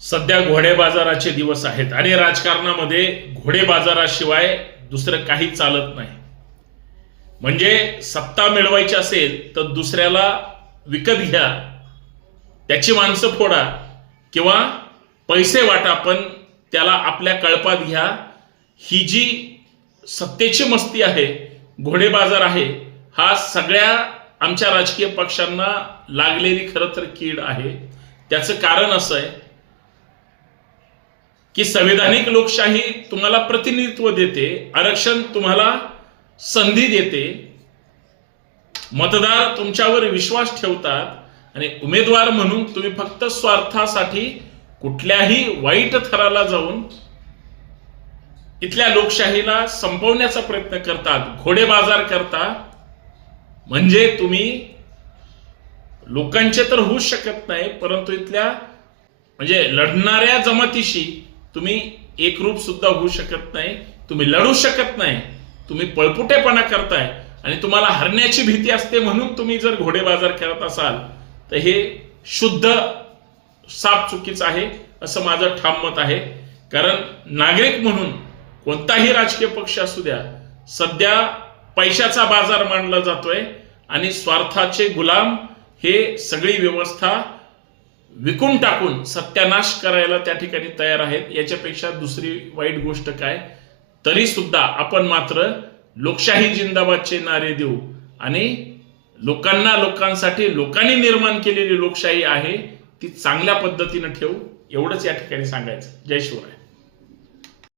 सध्या घोडे बाजाराचे दिवस आहेत आणि राजकारणामध्ये घोडे बाजाराशिवाय दुसरं काही चालत नाही. म्हणजे सत्ता मिळवायची असेल तर दुसऱ्याला विकत घ्या, त्याची माणसं फोडा किंवा पैसे वाटा, पण त्याला आपल्या कळपात घ्या. ही जी सत्तेची मस्ती आहे, घोडे बाजार आहे, हा सगळ्या आमच्या राजकीय पक्षांना लागलेली खरं तर कीड आहे. त्याचं कारण असं आहे की संविधानिक लोकशाही तुम्हाला प्रतिनिधित्व देते, आरक्षण तुम्हाला संधी देते, मतदार तुमच्यावर विश्वास ठेवतात आणि उमेदवार म्हणून तुम्ही फक्त स्वार्थासाठी कुठल्याही वाईट थराला जाऊन इथल्या लोकशाहीला संपवण्याचा प्रयत्न करतात, घोडे बाजार करता. म्हणजे तुम्ही लोकांचे तर होऊ शकत नाही, परंतु इथल्या म्हणजे लढणाऱ्या जमातीशी तुम्ही एकरूप सुद्धा होऊ शकत नाही, तुम्ही लढू शकत नाही, तुम्ही पळपुटेपणा करताय आणि तुम्हाला हरण्याची भीती असते. म्हणून तुम्ही जर घोडे बाजार करत असाल तर हे शुद्ध साफ चुकीचं आहे असं माझं ठाम मत आहे. कारण नागरिक म्हणून कोणताही राजकीय पक्ष असू द्या, सध्या पैशाचा बाजार मांडला जातोय आणि स्वार्थाचे गुलाम हे सगळी व्यवस्था विकून टाकून सत्यानाश करायला त्या ठिकाणी तयार आहेत. याच्यापेक्षा दुसरी वाईट गोष्ट काय? तरी सुद्धा आपण मात्र लोकशाही जिंदाबादचे नारे देऊ आणि लोकांसाठी लोकांनी निर्माण केलेली लोकशाही आहे ती चांगल्या पद्धतीने ठेवू, एवढंच या ठिकाणी सांगायचं. जय शिवराय.